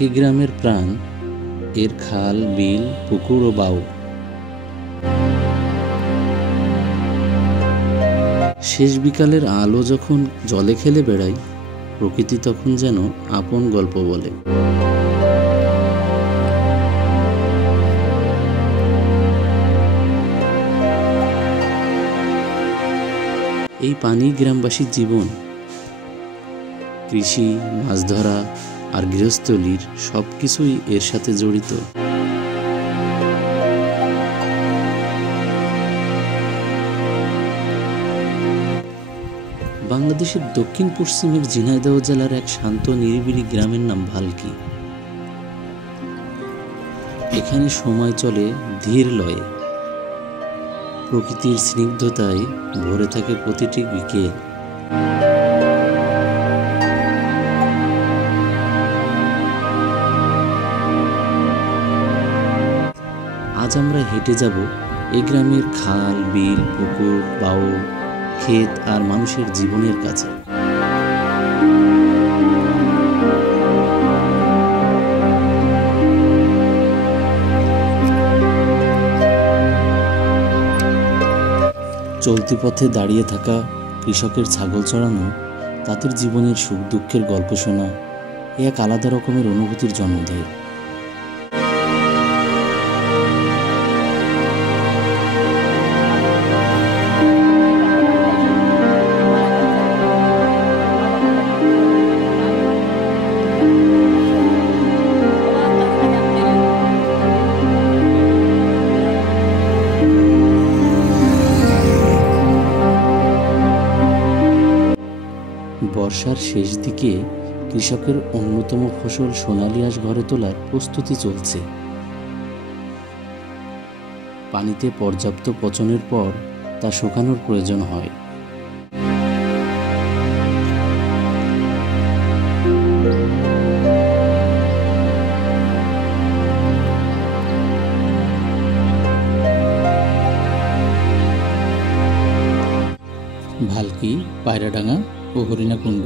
ভালকি গ্রামের প্রাণ, এর খাল, বিল, পুকুর ও বাউ। শেষ বিকালের আলো যখন জলে খেলে বেড়ায়, প্রকৃতি তখন যেন আপন গল্প বলে। এই পানি গ্রামবাসীর জীবন। কৃষি, মাছ ধরা আর গৃহস্থলীর সব কিছুই এর সাথে জড়িত। বাংলাদেশের দক্ষিণ পশ্চিমের ঝিনাইদহ জেলার এক শান্ত নিরিবিলি গ্রামের নাম ভালকি। এখানে সময় চলে ধীর লয়ে, প্রকৃতির স্নিগ্ধতায় ভরে থাকে প্রতিটি বিকেল। আজ আমরা হেঁটে যাব এই গ্রামের খাল, বিল, পুকুর, বাউ, ক্ষেত আর মানুষের জীবনের কাছে। চলতি পথে দাঁড়িয়ে থাকা কৃষকের ছাগল চড়ানো, তাদের জীবনের সুখ দুঃখের গল্প শোনা এক আলাদা রকমের অনুভূতির জন্ম দেয়। বর্ষার শেষ দিকে কৃষকের অন্যতম ফসল সোনালী আঁশ ঘরে তোলার প্রস্তুতি চলছে। পানিতে পর্যাপ্ত পচনের পর তা শুকানোর প্রয়োজন হয়। ভালকি, পায়রাডাঙ্গা ও হরিণাকুণ্ড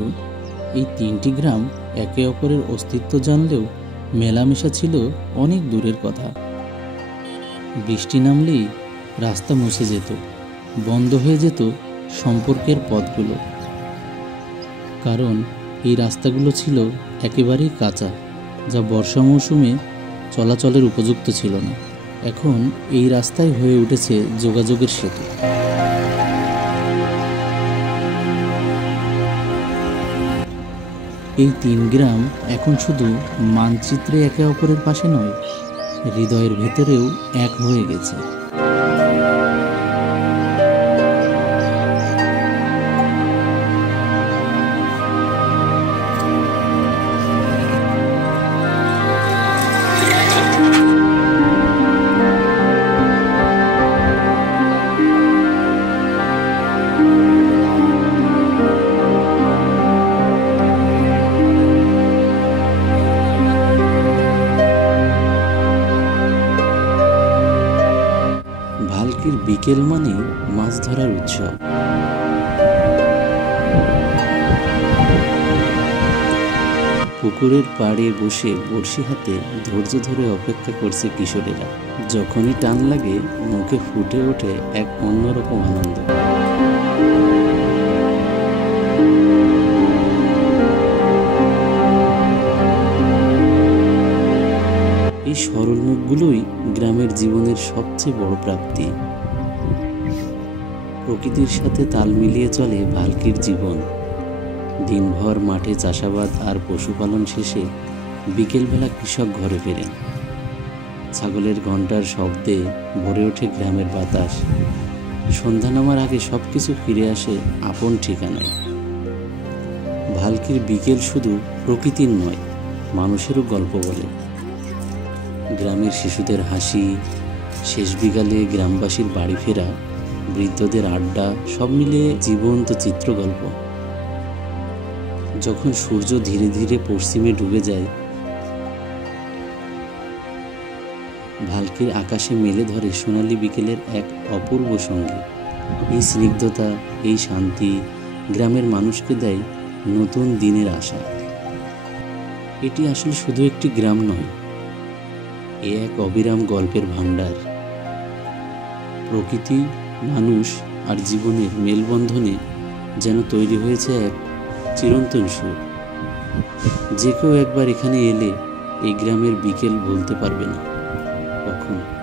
এই তিনটি গ্রাম একে অপরের অস্তিত্ব জানলেও মেলামেশা ছিল অনেক দূরের কথা। বৃষ্টি নামলেই রাস্তা মুছে যেত, বন্ধ হয়ে যেত সম্পর্কের পথগুলো, কারণ এই রাস্তাগুলো ছিল একেবারেই কাঁচা, যা বর্ষা মৌসুমে চলাচলের উপযুক্ত ছিল না। এখন এই রাস্তায় হয়ে উঠেছে যোগাযোগের সেতু। এই তিন গ্রাম এখন শুধু মানচিত্রে একে অপরের পাশে নয়, হৃদয়ের ভেতরেও এক হয়ে গেছে। ভালকির বিকেল মানে মাছ ধরার উৎসব। পুকুরের পাড়ে বসে বড়শি হাতে ধৈর্য ধরে অপেক্ষা করছে কিশোরেরা। যখনই টান লাগে মুখে ফুটে ওঠে এক অন্যরকম আনন্দ। এই সরল মুখগুলোই গ্রামের জীবনের সবচেয়ে বড় প্রাপ্তি। প্রকৃতির সাথে তাল মিলিয়ে চলে ভালকির জীবন। দিনভর মাঠে চাষাবাদ আর পশুপালন শেষে বিকেলবেলা কৃষক ঘরে ফেরেন। ছাগলের ঘণ্টার শব্দে ভরে ওঠে গ্রামের বাতাস। সন্ধ্যা নামার আগে সবকিছু ফিরে আসে আপন ঠিকানায়। ভালকির বিকেল শুধু প্রকৃতির নয়, মানুষেরও গল্প বলে। গ্রামের শিশুদের হাসি, শেষ বিকালে গ্রামবাসীর বাড়ি ফেরা, বৃদ্ধদের আড্ডা, সব মিলিয়ে জীবন্ত চিত্রগল্প। যখন সূর্য ধীরে ধীরে পশ্চিমে ডুবে যায়, ভালকির আকাশে মেলে ধরে সোনালী বিকেলের এক অপূর্ব সঙ্গী। এই স্নিগ্ধতা, এই শান্তি গ্রামের মানুষকে দেয় নতুন দিনের আশা। এটি আসলে শুধু একটি গ্রাম নয়, এ এক অবিরাম গল্পের ভাণ্ডার। প্রকৃতি, মানুষ আর জীবনের মেলবন্ধনে যেন তৈরি হয়েছে এক চিরন্তন সুর। যে কেউ একবার এখানে এলে এই গ্রামের বিকেল ভুলতে পারবে না কখনো।